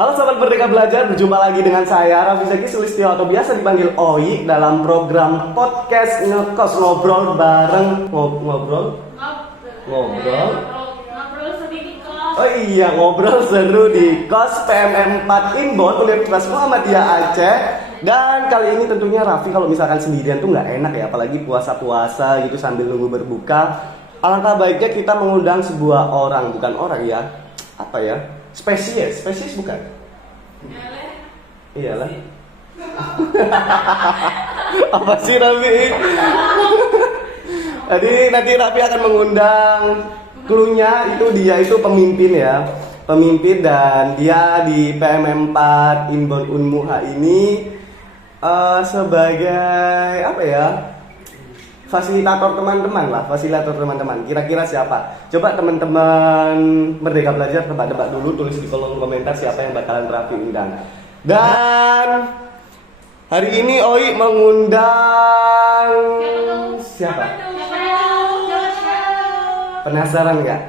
Halo Sobat Merdeka Belajar, berjumpa lagi dengan saya Raffi Zaki Sulistyo atau biasa dipanggil Oi dalam program podcast Ngekos Ngobrol bareng Ngobrol Oh iya, ngobrol seru di kos PMM 4 Inbon Universitas Muhammadiyah Aceh. Dan kali ini tentunya Raffi kalau misalkan sendirian tuh nggak enak ya, apalagi puasa-puasa gitu sambil nunggu berbuka. Alangkah baiknya kita mengundang sebuah orang, bukan orang ya, apa ya? Spesies bukan? Iyalah. Apa sih Raffi? Jadi nanti Raffi akan mengundang klunya dia itu pemimpin ya. Pemimpin dan dia di PMM 4 Inbon Unmuha ini sebagai apa ya? Fasilitator teman-teman. Kira-kira siapa? Coba teman-teman Merdeka Belajar tebak-tebak dulu, tulis di kolom komentar siapa yang bakalan Raffi undang. Dan hari ini Oi mengundang siapa? Penasaran nggak?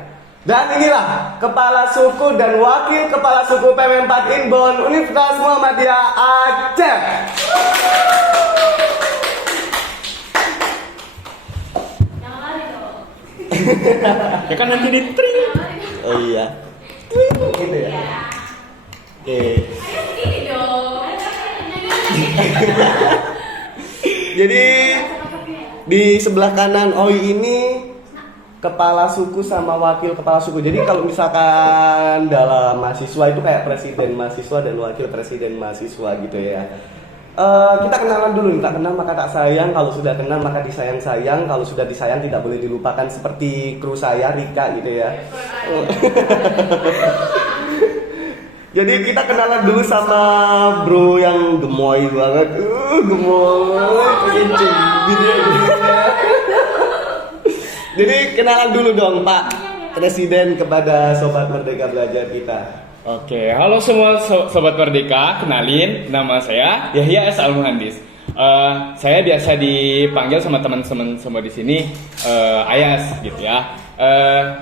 Dan inilah kepala suku dan wakil kepala suku PMM 4 Inbon Universitas Muhammadiyah Aceh. Ya kan nanti di tring. Oh iya. Gitu ya. Oke. Jadi di sebelah kanan Oi ini kepala suku sama wakil kepala suku. Jadi kalau misalkan dalam mahasiswa itu kayak presiden mahasiswa dan wakil presiden mahasiswa gitu ya. Kita kenalan dulu, tak kenal maka tak sayang, kalau sudah kenal maka disayang-sayang, kalau sudah disayang tidak boleh dilupakan, seperti kru saya Rika gitu ya. Jadi kita kenalan dulu sama bro yang gemoy banget, gemoy, kencing. Jadi kenalan dulu dong Pak Presiden kepada Sobat Merdeka Belajar kita. Oke, halo semua Sobat Merdeka, kenalin nama saya Yahya S. Al-Muhandis. Saya biasa dipanggil sama teman-teman semua di sini Ayas gitu ya.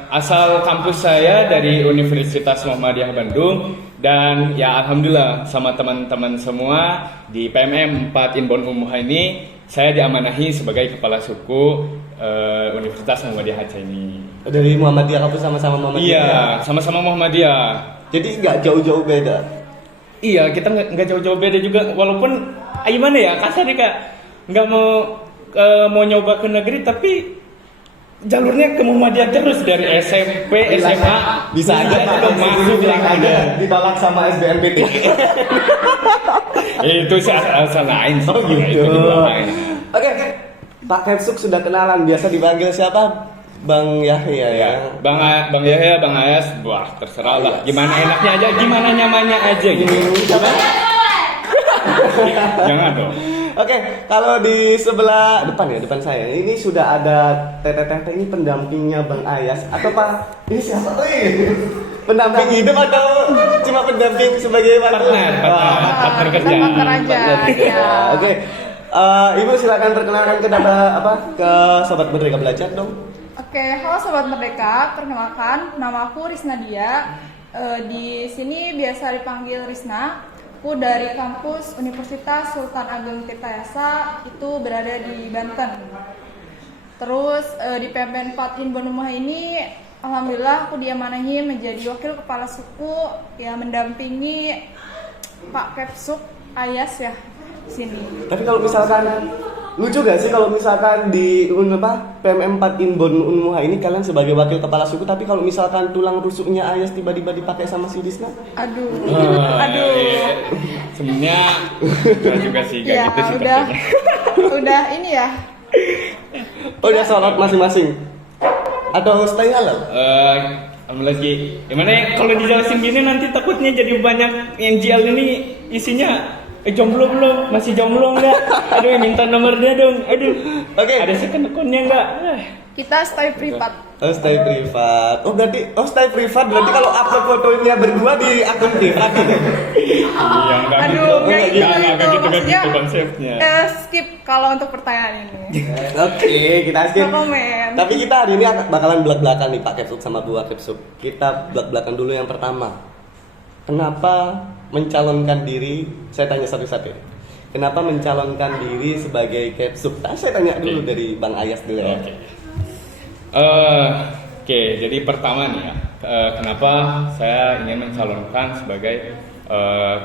Asal kampus saya dari Universitas Muhammadiyah Bandung. Dan ya alhamdulillah sama teman-teman semua di PMM 4 Inbon Unmuha ini saya diamanahi sebagai kepala suku Universitas Muhammadiyah Aceh ini. Dari Muhammadiyah, kampus sama-sama Muhammadiyah? Iya, sama-sama Muhammadiyah. Jadi nggak jauh-jauh beda? Iya, kita nggak jauh-jauh beda juga. Walaupun gimana ya, kasarnya Kak, nggak mau nyoba ke negeri, tapi jalurnya ke Muhammadiyah terus dari SMP, SMA. Bisa aja Pak, masuk lah ada. Ditolak sama SBMPT. Itu asal lain. Oh gitu. Oke, Pak Kepsuk sudah kenalan. Biasa dipanggil siapa? Bang Yahya ya. Bang Yahya, Bang Ayas, wah terserah lah. Gimana enaknya aja, gimana nyamannya aja gitu. Jangan dong. Oke, kalau di sebelah depan saya ini sudah ada teteh-teteh ini pendampingnya Bang Ayas atau Pak? Ini siapa? Pendamping hidup atau cuma pendamping sebagai partner kerja. Oke. Ibu silakan perkenalkan ke Sobat Merdeka Belajar dong. Oke, halo Sobat Merdeka, perkenalkan nama aku Risna Dia. Di sini biasa dipanggil Risna. Aku dari kampus Universitas Sultan Ageng Tirtayasa, itu berada di Banten. Terus di PMM 4 Inbon Unmuha ini, alhamdulillah aku diamanahi menjadi wakil kepala suku yang mendampingi Pak Kepsuk Ayas ya di sini. Tapi kalau misalkan lucu gak sih kalau misalkan di PMM 4 Inbon Unmuha ini kalian sebagai wakil kepala suku, tapi kalau misalkan tulang rusuknya Ayas tiba-tiba dipakai sama si Disna? Aduh. Sebenarnya juga sih ya, gitu sih udah ini ya. Oh udah sholat masing-masing? Atau stay halal? Alhamdulillah Ji. Gimana ya kalau dijelasin gini nanti takutnya jadi banyak yang jual ini isinya jomblo belum? Masih jomblo enggak? Aduh minta nomornya dong. Aduh. Oke. Ada second account-nya enggak? Kita stay privat. Stay privat. Stay privat berarti kalau upload fotonya berdua di akun privat gitu. Iya, enggak gitu konsepnya. Skip kalau untuk pertanyaan ini. Oke, kita skip. No comment. Tapi kita hari ini bakalan belak-belakan nih Pak Kepsuk sama Bu Kepsuk. Kita belak-belakan dulu yang pertama. kenapa mencalonkan diri? Saya tanya satu-satu. Kenapa mencalonkan diri sebagai Capsub? Saya tanya dulu dari Bang Ayas dulu ya. Oke, jadi pertama nih ya, kenapa saya ingin mencalonkan sebagai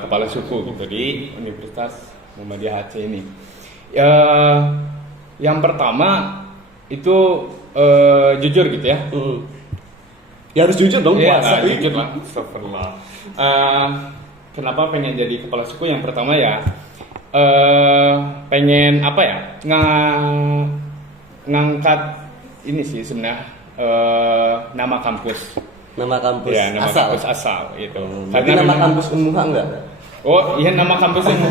kepala suku gitu di Universitas Muhammadiyah Aceh ini. Yang pertama itu jujur gitu ya. Ya harus jujur dong, Iya, puasa. jujur lah. Astagfirullah. Kenapa pengen jadi kepala suku? Yang pertama ya, pengen apa ya, ngangkat ini sih sebenarnya nama kampus. Nama kampus Ya, nama asal. kampus asal gitu. Berarti nama memang- kampus Unmuha enggak? Oh iya, nama kampus yang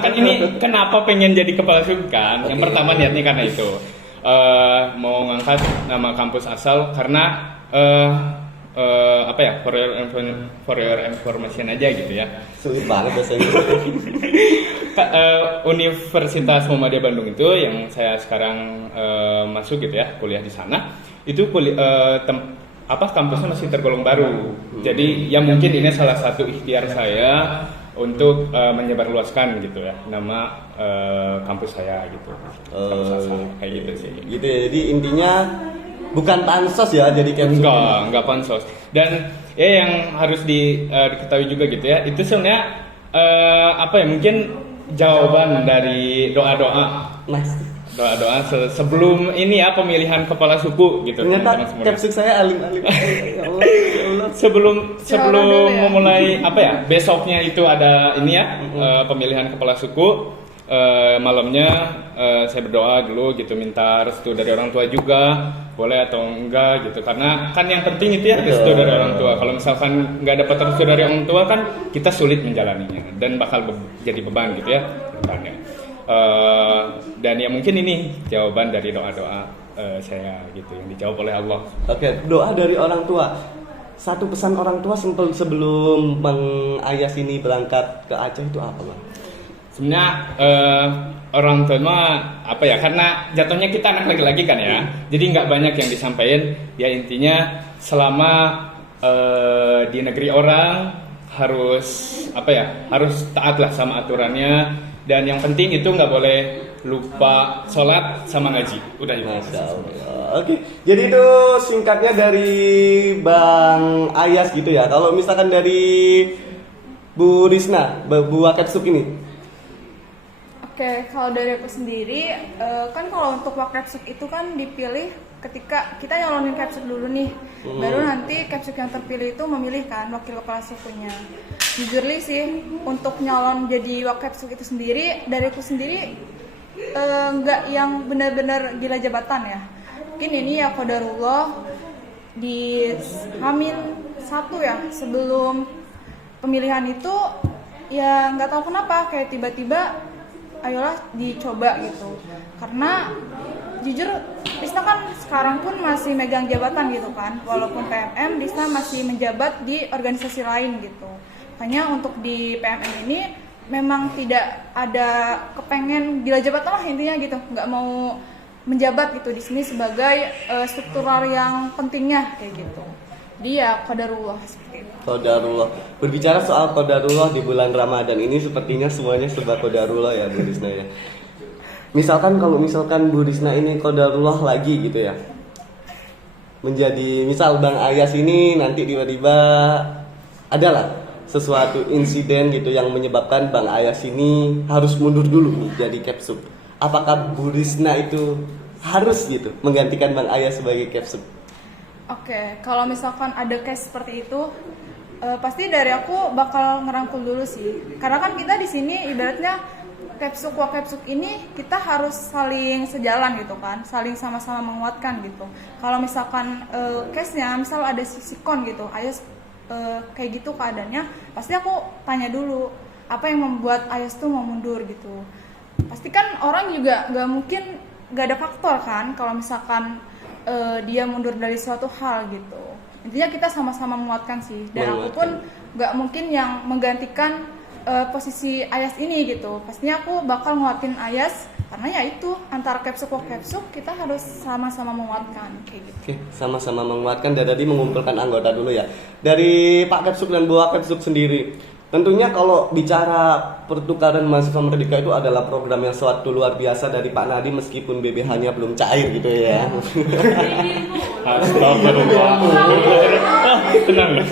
kan ini kenapa pengen jadi kepala suku kan? Yang Oke. pertama niatnya karena itu mau ngangkat nama kampus asal karena apa ya, for your information aja gitu ya. Sulit banget bahasa Inggris. Universitas Muhammadiyah Bandung itu yang saya sekarang masuk gitu ya, kuliah di sana. Itu kampusnya masih tergolong baru. Jadi ya mungkin ini salah satu ikhtiar saya untuk menyebarluaskan gitu ya nama kampus saya gitu. Kampus asal kayak gitu sih. Gitu ya. Jadi intinya bukan pansos ya jadi Capsub. Enggak pansos. Dan ya yang harus diketahui juga gitu ya, itu sebenarnya apa ya, mungkin jawaban dari doa-doa sebelum ini ya pemilihan kepala suku gitu. Ternyata teman-teman semua. Capsub saya alim-alim. Ya Allah, ya Allah. Sebelum dulu ya. memulai apa ya, besoknya itu ada ini ya, pemilihan kepala suku. Malamnya saya berdoa dulu gitu, minta restu dari orang tua juga, boleh atau enggak gitu, karena kan yang penting itu ya restu dari orang tua. Kalau misalkan nggak dapat restu dari orang tua kan kita sulit menjalaninya dan bakal jadi beban gitu ya depannya. Dan ya mungkin ini jawaban dari doa-doa saya gitu yang dijawab oleh Allah. Oke, doa dari orang tua. Satu pesan orang tua sebelum Bang Ayas ini berangkat ke Aceh itu apa, Bang? Sebenarnya orang tua mah apa ya, karena jatuhnya kita anak laki-laki kan ya, jadi nggak banyak yang disampaikan. Ya intinya selama di negeri orang harus apa ya, harus taat lah sama aturannya, dan yang penting itu nggak boleh lupa sholat sama ngaji. Udah itu. Masya Allah. Oke, jadi itu singkatnya dari Bang Ayas gitu ya. Kalau misalkan dari Bu Risna, Bu Capsub ini. Oke, kalau dari aku sendiri, kan kalau untuk Capsub itu kan dipilih ketika kita nyalonin Capsub dulu nih, baru nanti Capsub yang terpilih itu memilih kan wakil kepala sukunya. Jujur sih, untuk nyalon jadi Capsub itu sendiri, dari aku sendiri nggak yang benar-benar gila jabatan ya. Mungkin ini ya qadarullah di H-1 ya sebelum pemilihan itu, ya nggak tahu kenapa kayak tiba-tiba ayolah dicoba gitu, karena jujur Risna kan sekarang pun masih megang jabatan gitu kan, walaupun PMM Risna masih menjabat di organisasi lain gitu. Makanya untuk di PMM ini memang tidak ada kepengen gila jabatan lah intinya gitu, nggak mau menjabat gitu di sini sebagai struktural yang pentingnya kayak gitu. Dia qadarullah seperti itu. Qadarullah. Berbicara soal qadarullah di bulan Ramadan ini sepertinya semuanya serba qadarullah ya Bu Risna ya. Misalkan Bu Risna ini qadarullah lagi gitu ya. Menjadi misal Bang Ayas ini nanti tiba-tiba adalah sesuatu insiden gitu yang menyebabkan Bang Ayas ini harus mundur dulu nih jadi Capsub. Apakah Bu Risna itu harus gitu menggantikan Bang Ayas sebagai Capsub? Oke, kalau misalkan ada case seperti itu, pasti dari aku bakal ngerangkul dulu sih. Karena kan kita di sini ibaratnya Capsub ini kita harus saling sejalan gitu kan, saling sama-sama menguatkan gitu. Kalau misalkan case-nya misal ada sikon gitu, Ayas kayak gitu keadaannya, pasti aku tanya dulu apa yang membuat Ayas tuh mau mundur gitu. Pasti kan orang juga nggak mungkin nggak ada faktor kan, kalau misalkan dia mundur dari suatu hal gitu. Intinya kita sama-sama menguatkan sih. Dan aku pun nggak mungkin yang menggantikan posisi Ayas ini gitu. Pastinya aku bakal nguatin Ayas Karena ya itu antara Kepsuk kita harus sama-sama menguatkan kayak gitu. Oke, sama-sama menguatkan dan tadi mengumpulkan anggota dulu ya. Dari Pak Kepsuk dan Bu Kepsuk sendiri, tentunya kalau bicara pertukaran mahasiswa merdeka itu adalah program yang suatu luar biasa dari Pak Nadi meskipun BBH-nya belum cair gitu ya. Astagfirullah. Tenang.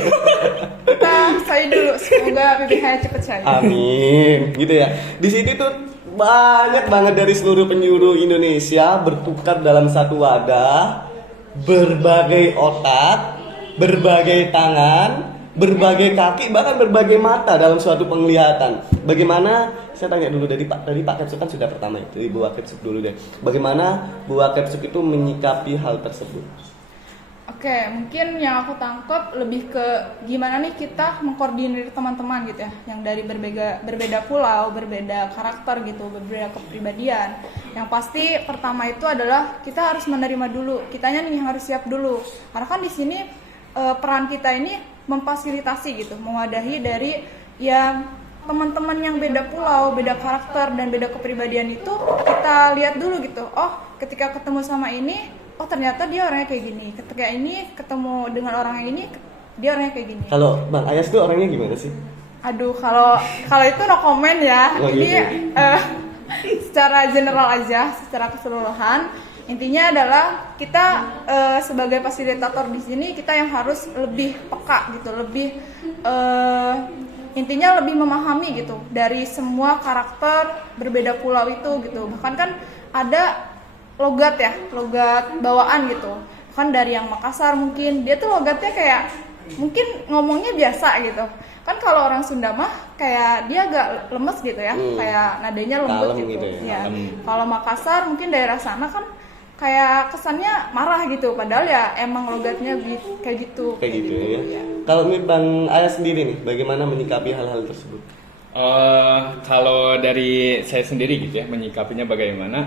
Saya dulu, semoga BBH cepet cair. Amin, gitu ya. Di sini tuh banyak banget dari seluruh penjuru Indonesia bertukar dalam satu wadah, berbagai otak, berbagai tangan, berbagai kaki, bahkan berbagai mata dalam suatu penglihatan. Bagaimana? Saya tanya dulu dari Pak Kepsuk kan sudah pertama itu, dari Bu Kepsuk dulu deh. Bagaimana Bu Kepsuk itu menyikapi hal tersebut? Oke, mungkin yang aku tangkap lebih ke gimana nih kita mengkoordinir teman-teman gitu ya, yang dari berbeda pulau, berbeda karakter gitu, berbeda kepribadian. Yang pasti pertama itu adalah kita harus menerima dulu, kitanya nih yang harus siap dulu. Karena kan di sini peran kita ini memfasilitasi gitu, mewadahi dari yang teman-teman yang beda pulau, beda karakter dan beda kepribadian itu kita lihat dulu gitu. Oh, ketika ketemu sama ini, oh ternyata dia orangnya kayak gini. Ketika ini ketemu dengan orang yang ini, dia orangnya kayak gini. Kalau Bang Ayas tuh orangnya gimana sih? Aduh, kalau itu no comment ya. Oh, Ini gitu. secara general aja, secara keseluruhan. Intinya adalah kita sebagai fasilitator di sini kita yang harus lebih peka gitu, lebih intinya lebih memahami gitu dari semua karakter berbeda pulau itu gitu. Bahkan kan ada logat bawaan gitu. Kan dari yang Makassar mungkin dia tuh logatnya kayak mungkin ngomongnya biasa gitu. Kan kalau orang Sunda mah kayak dia agak lemes gitu ya, kayak nadanya lembut Kalem gitu. gitu ya. Ya. Kalau Makassar mungkin daerah sana kan kayak kesannya marah gitu, padahal ya emang logatnya kayak gitu. Kayak gitu ya. Kalau Bang Ayas sendiri nih, bagaimana menyikapi hal-hal tersebut? Kalau dari saya sendiri gitu ya, menyikapinya bagaimana?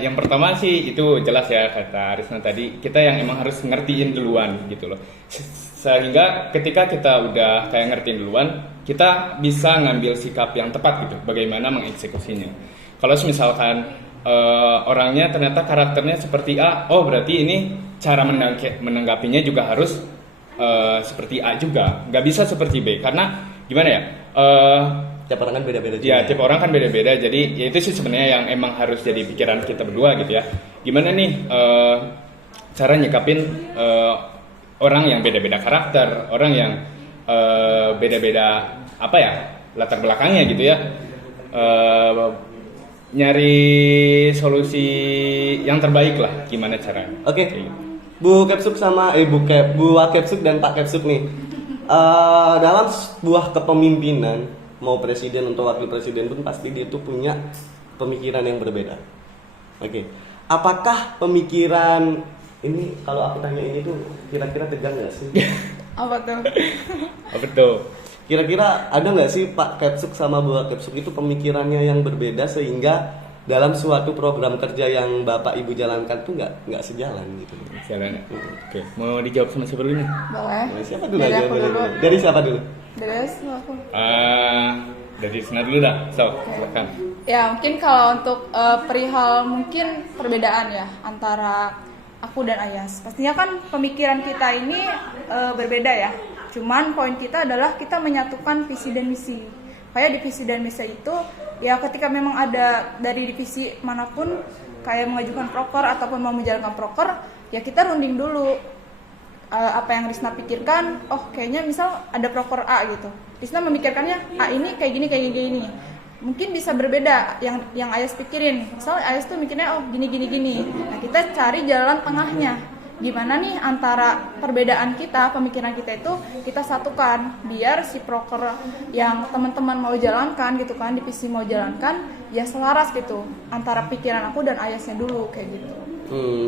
Yang pertama sih itu jelas ya kata Arisna tadi, kita yang emang harus ngertiin duluan gitu loh. Sehingga ketika kita udah kayak ngertiin duluan, kita bisa ngambil sikap yang tepat gitu, bagaimana mengeksekusinya. Kalau misalkan orangnya ternyata karakternya seperti A, oh berarti ini cara menanggapinya juga harus seperti A juga, nggak bisa seperti B, karena gimana ya? Tiap orang kan beda-beda juga. Ya, tiap orang kan beda-beda. Jadi ya itu sih sebenarnya yang emang harus jadi pikiran kita berdua gitu ya. Gimana nih cara nyikapin orang yang beda-beda karakter, orang yang beda-beda apa ya latar belakangnya gitu ya. Nyari solusi yang terbaik lah, gimana caranya? Oke. Kayak gitu. Bu Kepsuk sama Bu Kepsuk dan Pak Kepsuk nih. Dalam sebuah kepemimpinan, mau presiden atau wakil presiden pun pasti dia itu punya pemikiran yang berbeda. Oke. Apakah pemikiran ini, kalau aku tanya ini tuh kira-kira tegang nggak sih? Apa tuh? Apa tuh? Kira-kira ada nggak sih Pak Kepsuk sama Bu Kepsuk itu pemikirannya yang berbeda sehingga dalam suatu program kerja yang Bapak Ibu jalankan tuh nggak sejalan gitu? Jalan. Oke, mau dijawab sama siapa dulu nih? Boleh. Dari siapa dulu? Dari aja? aku dulu. Dari siapa dulu? Dari aku. Dari Sena dulu dah, silakan. Ya mungkin kalau untuk perihal mungkin perbedaan ya antara aku dan Ayas. Pastinya kan pemikiran kita ini berbeda ya. Cuman poin kita adalah kita menyatukan visi dan misi. Kayak di visi dan misi itu ya ketika memang ada dari divisi manapun kayak mengajukan proker ataupun mau menjalankan proker, ya kita runding dulu apa yang Risna pikirkan. Oh kayaknya misal ada proker A gitu, Risna memikirkannya A ini kayak gini. Mungkin bisa berbeda yang Ayas pikirin. Misal Ayas tuh mikirnya oh gini. Nah kita cari jalan tengahnya. Gimana nih antara perbedaan kita, pemikiran kita itu kita satukan biar si proker yang teman-teman mau jalankan gitu kan, divisi mau jalankan ya selaras gitu antara pikiran aku dan Ayasnya dulu kayak gitu.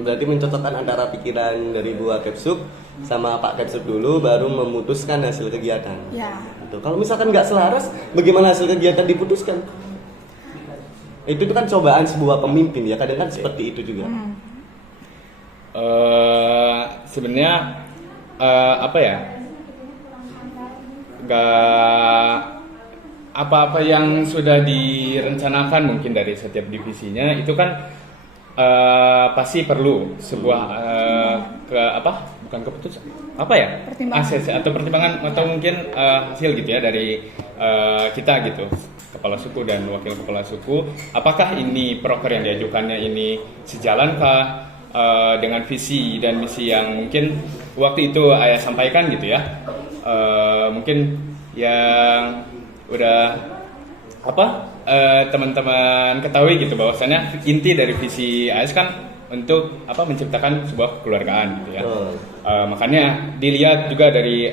Berarti mencocokkan antara pikiran dari Bu Kepsuk sama Pak Kepsuk dulu baru memutuskan hasil kegiatan. Ya. Gitu. Kalau misalkan nggak selaras, bagaimana hasil kegiatan diputuskan? Itu kan cobaan sebuah pemimpin ya, kadang kan seperti itu juga. Sebenarnya apa ya? Gak apa-apa yang sudah direncanakan mungkin dari setiap divisinya itu kan pasti perlu sebuah bukan keputusan apa ya, Pertimbangan. ACC atau pertimbangan atau mungkin hasil gitu ya dari kita gitu, kepala suku dan wakil kepala suku, apakah ini proker yang diajukannya ini sejalankah dengan visi dan misi yang mungkin waktu itu ayah sampaikan gitu ya. Mungkin yang udah teman-teman ketahui gitu bahwasannya inti dari visi AS kan untuk menciptakan sebuah kekeluargaan gitu ya. Makanya dilihat juga dari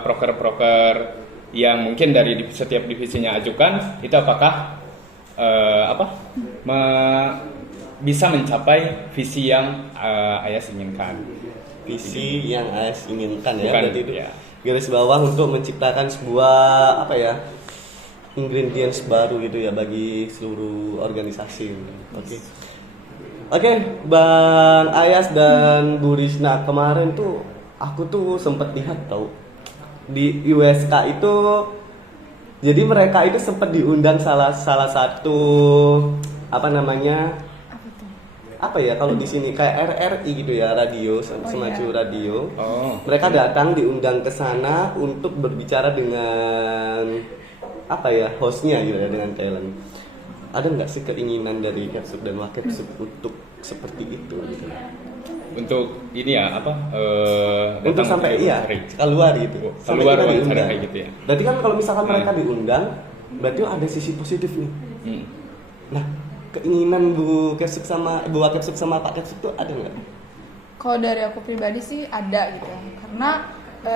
proker-proker yang mungkin dari setiap divisinya ajukan itu apakah bisa mencapai visi yang AS inginkan. Visi yang AS inginkan ya, Bukan, berarti itu ya. garis bawah untuk menciptakan sebuah ingredients baru gitu ya bagi seluruh organisasi. Oke, Bang Ayas dan Bu Risna, kemarin tuh aku tuh sempat lihat tau di USK itu, jadi mereka itu sempat diundang salah satu kalau di sini kayak RRI gitu ya, radio semacam radio. Mereka datang diundang ke sana untuk berbicara dengan hostnya gitu ya, dengan talent. Ada nggak sih keinginan dari Kepsuk dan Wakepsuk untuk seperti itu gitu? Untuk ini ya Untuk sampai keluar gitu. Sampai keluar kita wawancara diundang. kayak gitu ya. Berarti kan kalau misalkan mereka diundang, berarti ada sisi positif nih. Nah, keinginan Bu Kepsuk sama Bu Wakepsuk sama Pak Kepsuk tuh ada nggak? Kalau dari aku pribadi sih ada gitu, karena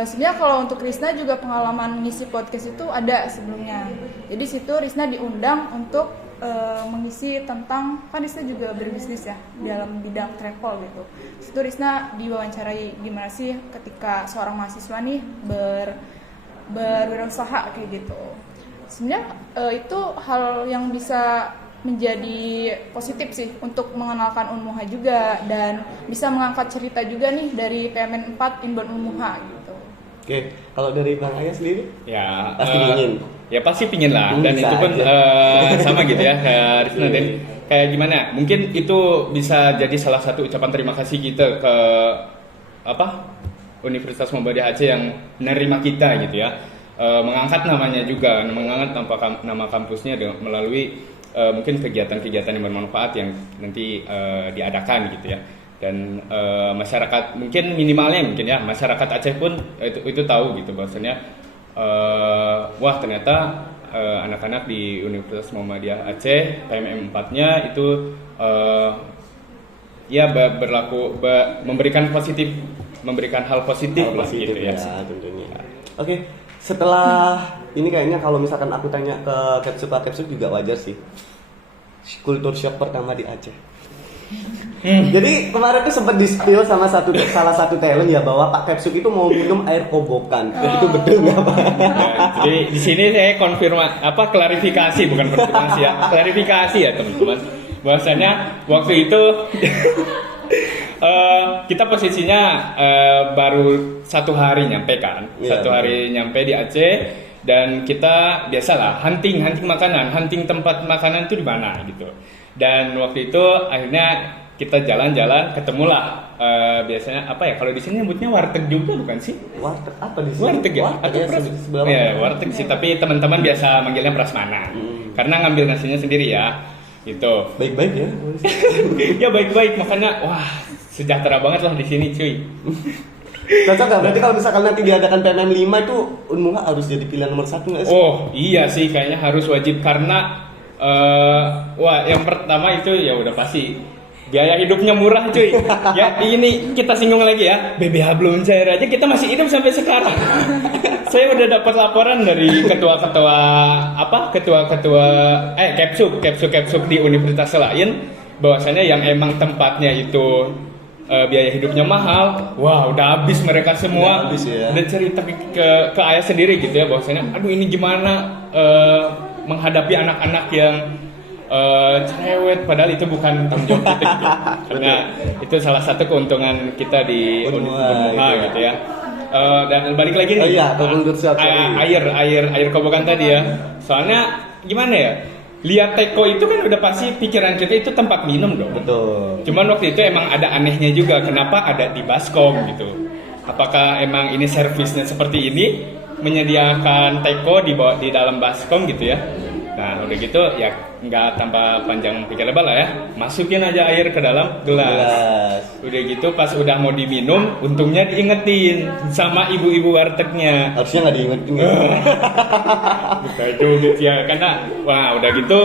sebenarnya kalau untuk Risna juga pengalaman mengisi podcast itu ada sebelumnya. Jadi situ Risna diundang untuk mengisi tentang, kan Risna juga berbisnis ya dalam bidang travel gitu. Situ Risna diwawancarai gimana sih ketika seorang mahasiswa nih berwirausaha kayak gitu. Sebenarnya itu hal yang bisa menjadi positif sih untuk mengenalkan Unmuha juga, dan bisa mengangkat cerita juga nih dari PMN 4 Inbound Unmuha gitu. Oke, kalau dari Bang Ayas sendiri? Ya Pasti ingin. Ya pasti pingin lah, dan Bisa itu pun sama gitu ya kayak Risna. Dan Iya. kayak gimana? Mungkin itu bisa jadi salah satu ucapan terima kasih kita ke Universitas Muhammadiyah Aceh yang menerima kita gitu ya, mengangkat namanya juga, mengangkat nama kampusnya melalui mungkin kegiatan-kegiatan yang bermanfaat yang nanti diadakan gitu ya. Dan masyarakat mungkin minimalnya masyarakat Aceh pun itu tahu gitu bahwasanya wah ternyata anak-anak di Universitas Muhammadiyah Aceh PMM 4-nya itu memberikan hal positif lah gitu ya. Tentunya. Oke, setelah ini kayaknya kalau misalkan aku tanya ke Kepsuk, Pak Kepsuk juga wajar sih. Kultur shock pertama di Aceh. Jadi kemarin tuh sempat di-spill sama salah satu talent ya bahwa Pak Kepsuk itu mau minum air kobokan. Itu betul nggak Pak? Jadi di sini saya klarifikasi, bukan konfirmasi ya, klarifikasi ya teman-teman. Bahwasanya waktu itu kita posisinya baru 1 hari nyampe kan, Iya, 1 hari nyampe di Aceh, dan kita biasalah hunting makanan, hunting tempat makanan itu di mana gitu. Dan waktu itu akhirnya kita jalan-jalan, ketemulah biasanya kalau di sini nyebutnya warteg juga bukan sih? Warteg apa di sini? Warteg ya? Atau sebelah ya, mana? warteg sih, tapi teman-teman biasa manggilnya prasmanan. Karena ngambil nasinya sendiri ya. Gitu. Baik-baik ya. Ya baik-baik, makanya wah, sejahtera banget lah di sini, cuy. Cocok nggak? Berarti kalau misalkan nanti diadakan PMM 5 itu Unmuha harus jadi pilihan nomor 1 nggak sih? Oh, iya sih, kayaknya harus wajib karena yang pertama itu ya udah pasti biaya hidupnya murah cuy. Ya ini kita singgung lagi ya, BBH belum cair aja kita masih hidup sampai sekarang. Saya udah dapat laporan dari ketua-ketua Kepsuk di universitas lain bahwasanya yang emang tempatnya itu biaya hidupnya mahal. Wah, udah habis mereka semua. Udah habis ya. Dan cerita ke ayah sendiri gitu ya bahwasanya aduh ini gimana menghadapi anak-anak yang cerewet, padahal itu bukan tanggung jawab kita gitu. Karena itu salah satu keuntungan kita di Unmuha gitu ya. Dan balik lagi nih. Oh iya, kultur shock. Air kobokan tadi ya. Soalnya gimana ya? Lihat teko itu kan udah pasti pikiran kita itu tempat minum dong. Betul. Cuman waktu itu emang ada anehnya juga, kenapa ada di baskom gitu. Apakah emang ini servisnya seperti ini, menyediakan teko di dalam baskom gitu ya. Nah udah gitu ya nggak tanpa panjang pikir lebar lah ya, masukin aja air ke dalam gelas. Udah gitu pas udah mau diminum, untungnya diingetin sama ibu-ibu wartegnya. Harusnya nggak diingetin. Bukan juga ya, karena wah udah gitu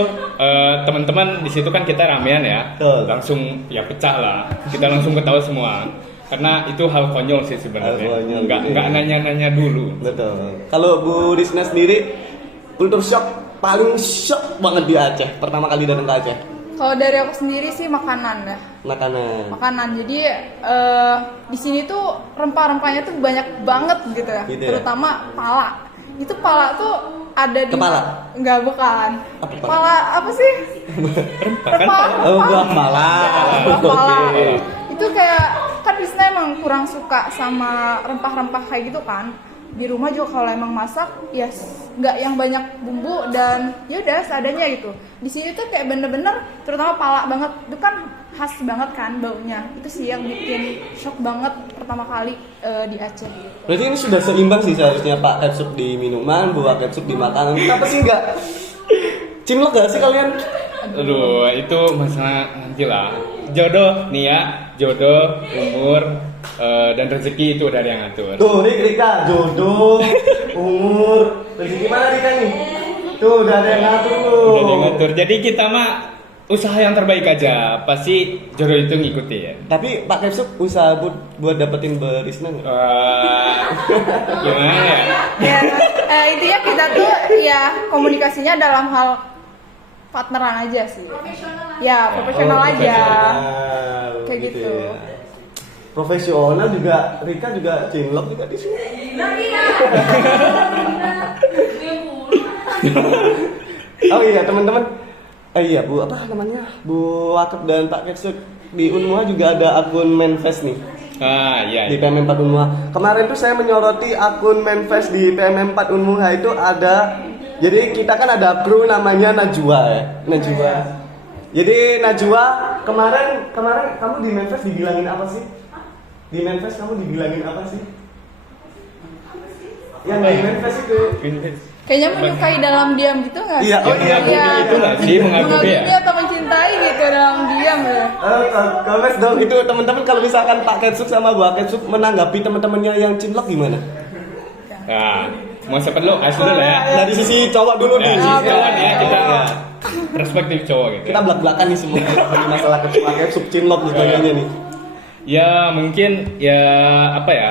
teman-teman di situ kan kita ramean ya, Betul. langsung ya pecah lah, kita langsung ketawa semua. Karena itu hal konyol sih sebenarnya, Hal konyol, nggak iya. nanya-nanya dulu. Betul. Kalau Bu Risna sendiri, kultur shock paling shock banget di Aceh. Pertama kali datang ke Aceh. Kalau dari aku sendiri sih makanan ya. Makanan. Jadi di sini tuh rempah-rempahnya tuh banyak banget gitu ya. Gitu ya? Terutama pala. Itu pala tuh ada di Kepala? Enggak, bukan. Apa pala? Pala apa sih? Rempah kan? Oh, buah pala. Buah pala. Oke. Itu kayak kan Risna emang kurang suka sama rempah-rempah kayak gitu kan. Di rumah juga kalau emang masak ya nggak yang banyak bumbu dan ya udah seadanya gitu. Di sini tuh kayak bener-bener terutama pala banget itu kan khas banget kan baunya. Itu sih yang bikin shock banget pertama kali di Aceh. Berarti ini sudah seimbang sih seharusnya Pak ketchup di minuman, buah ketchup di makanan. Kenapa sih nggak cinlok gak sih kalian? Aduh, itu masalah nanti lah. Jodoh nih ya, jodoh, umur, dan rezeki itu udah ada yang ngatur. Tuh, nih Rika, jodoh, umur, rezeki mana Rika nih? Tuh, udah ada yang ngatur tuh. Udah ada yang ngatur. Jadi kita mah usaha yang terbaik aja, pasti jodoh itu ngikutin. Tapi Pak Ketchup usaha buat dapetin Berisna nggak? Gimana ya? Ya, intinya kita tuh ya komunikasinya dalam hal partneran aja sih. Ya, profesional aja. Profesional. Kayak gitu. Ya. Profesional juga, Rika juga cinlok juga di sini. Oh iya teman-teman, iya Bu apa namanya, Bu Wakep dan Pak Ketchup di Unmuha juga ada akun Manfest nih. Iya. Di PM4 Unmuha. Kemarin tuh saya menyoroti akun Manfest di PM4 Unmuha itu ada. Jadi kita kan ada kru namanya Najwa ya, Najwa. Jadi Najwa kemarin kamu di Manfest dibilangin apa sih? Di Manfest kamu dibilangin apa sih? Yang di Manfest itu. Kayaknya menyukai dalam diam gitu nggak? Iya, oh iya, itu nggak sih, mengagumi ya? atau mencintai gitu dalam diam ya. Kalau dong itu teman-teman kalau misalkan Pak Ketchup sama Bu Ketchup menanggapi teman-temannya yang cinlok gimana? Nah, mau siapa dulu? Asu dulu ya. Dari sisi cowok dulu Ya, nih. sisi cowok nih ya, kita Ya. perspektif cowok gitu. Kita belak-belakan nih semua di masalah Pak Ketchup cinlok nih kayaknya nih. Ya mungkin ya apa ya,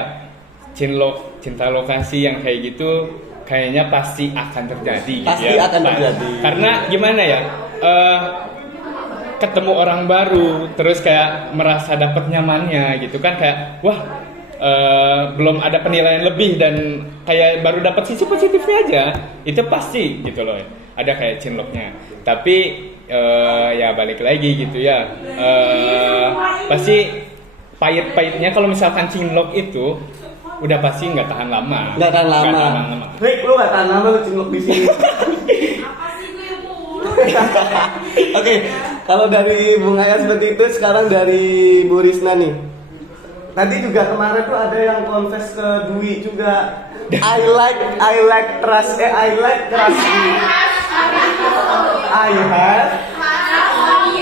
cinta lokasi yang kayak gitu kayaknya pasti akan terjadi gitu Pasti ya. akan terjadi. Karena gimana ya, ketemu orang baru terus kayak merasa dapet nyamannya gitu kan, kayak wah belum ada penilaian lebih dan kayak baru dapat sisi positifnya aja, itu pasti gitu loh, ada kayak cinloknya. Tapi ya balik lagi gitu ya, pasti pahit-pahitnya kalau misalkan cinlok itu udah pasti nggak tahan lama. Nggak tahan lama. Rick, lu nggak tahan lama lu cinlok di sini. Oke, kalau dari Bung Ayah seperti itu, sekarang dari Bu Risna nih. Tadi juga kemarin tuh ada yang confess ke Dwi juga. I like trust. I like trust you.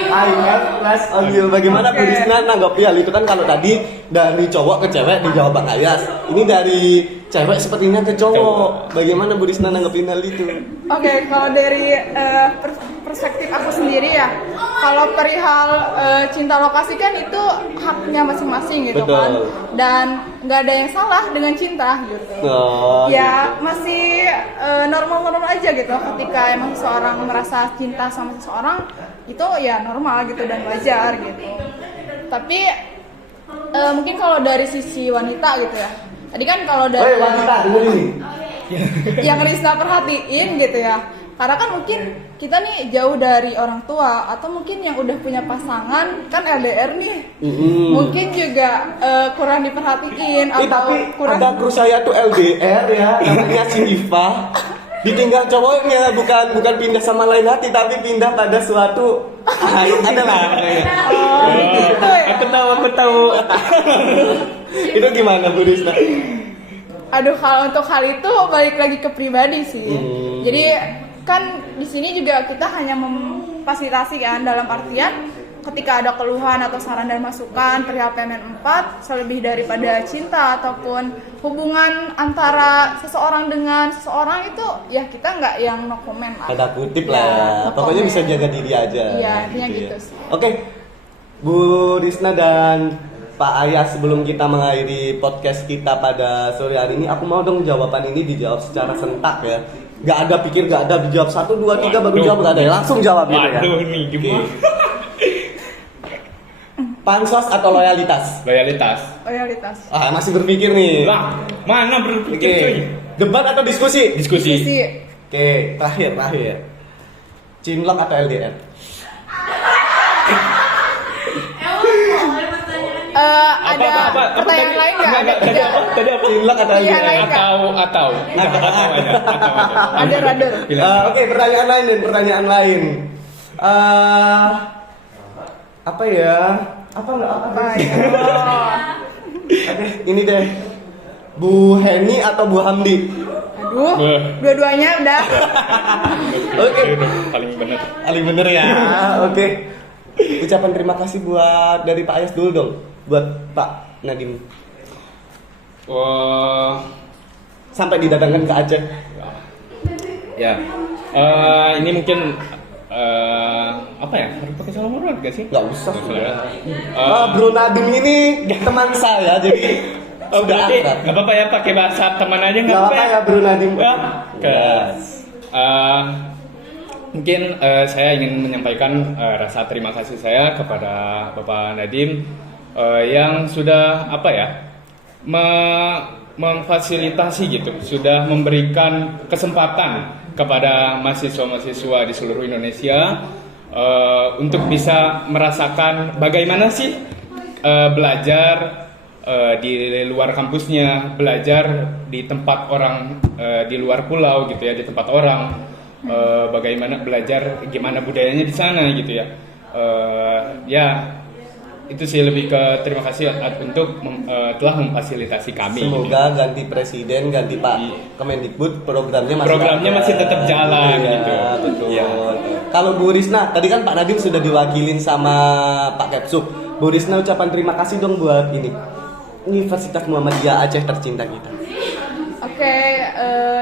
I have trust on you. Bagaimana Bu Risna nanggapi hal itu? Kan kalau tadi dari cowok ke cewek dijawab Bang Ayas, ini dari cewek sepertinya ke cowok. Bagaimana Bu Risna nanggepin hal itu? Oke, kalau dari perspektif aku sendiri ya, kalau perihal cinta lokasi kan itu haknya masing-masing gitu. Betul. Kan, dan nggak ada yang salah dengan cinta gitu. Oh, Ya masih normal-normal aja gitu. Ketika emang seseorang merasa cinta sama seseorang, itu ya normal gitu dan wajar gitu. Tapi mungkin kalau dari sisi wanita gitu ya, tadi kan kalau dari wanita dulu ini. yang Risna perhatiin gitu ya, Karena kan mungkin kita nih jauh dari orang tua atau mungkin yang udah punya pasangan kan LDR nih. Mungkin juga kurang diperhatiin atau Tapi kurang ada kru saya tuh LDR ya, namanya si Iva. Ditinggal cowoknya bukan pindah sama lain hati tapi pindah pada suatu ada lah. Oh, gitu ya. Aku tahu. Itu gimana Bu Risna? Aduh, kalau untuk hal itu balik lagi ke pribadi sih. Jadi kan di sini juga kita hanya memfasilitasi kan, dalam artian ketika ada keluhan atau saran dan masukan perihal PMN 4 selebih daripada cinta ataupun hubungan antara seseorang dengan seseorang itu ya kita nggak yang no comment lah. Ada kutip lah Ya, ya. no Pokoknya comment. bisa jaga diri aja. Iya, intinya gitu ya. sih. Oke. Bu Risna dan Pak Ayah, sebelum kita mengakhiri podcast kita pada sore hari ini, aku mau dong jawaban ini dijawab secara sentak ya. Gak ada pikir, gak ada dijawab 1, 2, 3 baru jawab, gak ada ya. Langsung jawab gitu ya. Waduh nih gimana? Pansos atau loyalitas? Loyalitas. Loyalitas. Masih berpikir nih. Lah, mana Oke. berpikir cuy? Debat atau diskusi? Diskusi. Oke, terakhir. Cinlok atau LDR? Ada pertanyaan lain nggak? Tadi apa? Cinlok atau Iya, LDR? lain. Atau. Atau aja. Ada. Oke, pertanyaan lain. Apa ya? Apa Baik. Oke, ini deh. Bu Heni atau Bu Hamdi? Aduh, dua-duanya udah. Oke. Paling benar. Paling bener ya. Oke. Ucapan terima kasih buat dari Pak Ayas dulu dong. Buat Pak Nadim. Wah, Sampai didatangkan ke Aceh. ya. Ini mungkin apa ya? Harus pakai salam hormat gak sih? Nggak usah. Ya. Bro Nadim ini teman saya, jadi sudah berarti akrab. nggak apa-apa ya pakai bahasa teman aja Nggak apa-apa ya Bro Nadim. Ya. Yes. Mungkin saya ingin menyampaikan rasa terima kasih saya kepada Bapak Nadim yang sudah apa ya memfasilitasi gitu, sudah memberikan kesempatan kepada mahasiswa-mahasiswa di seluruh Indonesia untuk bisa merasakan bagaimana sih belajar di luar kampusnya, belajar di tempat orang di luar pulau gitu ya, di tempat orang. Bagaimana belajar gimana budayanya di sana gitu ya. Ya itu sih lebih ke terima kasih untuk telah memfasilitasi kami. Semoga ganti presiden, ganti Pak Kemendikbud, programnya masih tetap jalan Iya, gitu. Betul. Iya. Kalau Bu Risna, tadi kan Pak Nadim sudah diwakilin sama Pak Kepsuk. Bu Risna ucapan terima kasih dong buat ini Universitas Muhammadiyah Aceh tercinta kita. Oke,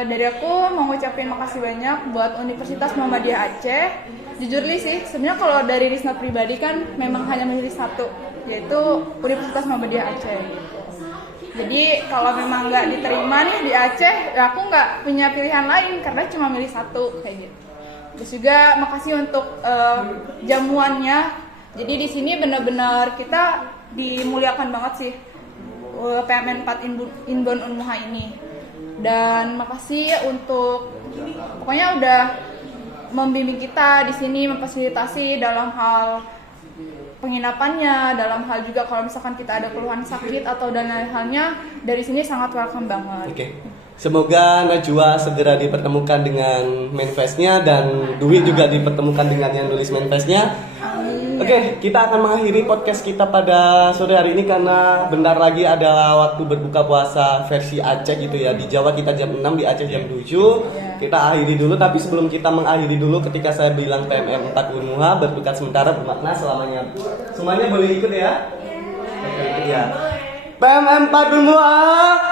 dari aku mau ngucapin makasih banyak buat Universitas Muhammadiyah Aceh. Jujur li sih, sebenarnya kalau dari Risna pribadi kan memang hanya memilih satu, yaitu Universitas Muhammadiyah Aceh. Jadi kalau memang nggak diterima nih di Aceh, ya aku nggak punya pilihan lain karena cuma milih satu kayak gitu. Terus juga makasih untuk jamuannya. Jadi di sini benar-benar kita dimuliakan banget sih PMN 4 Inbound Unmuha ini. Dan makasih untuk pokoknya udah membimbing kita di sini, memfasilitasi dalam hal penginapannya, dalam hal juga kalau misalkan kita ada keluhan sakit atau dan lain halnya, dari sini sangat welcome banget. Oke. Semoga Najwa segera dipertemukan dengan manifestnya dan Dwi juga dipertemukan dengan yang nulis manifestnya. Oke, kita akan mengakhiri podcast kita pada sore hari ini karena bentar lagi adalah waktu berbuka puasa versi Aceh gitu ya. Di Jawa kita jam 6, di Aceh jam 7. Kita akhiri dulu, tapi sebelum kita mengakhiri dulu ketika saya bilang PMM 4 Unmuha berbuka sementara bermakna selamanya. Semuanya boleh ikut ya? Oke, ya. PMM 4 Unmuha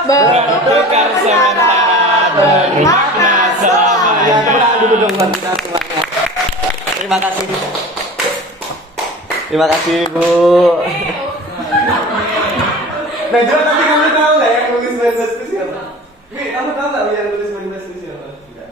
Berbuka sementara bermakna selamanya. Ya, kurang dulu dong buat kita semuanya. Terima kasih. Terima kasih Bu. Najwa, tapi kamu tahu nggak yang nulis manifest itu siapa? Mi, kamu tahu nggak yang nulis manifest itu siapa? Tidak.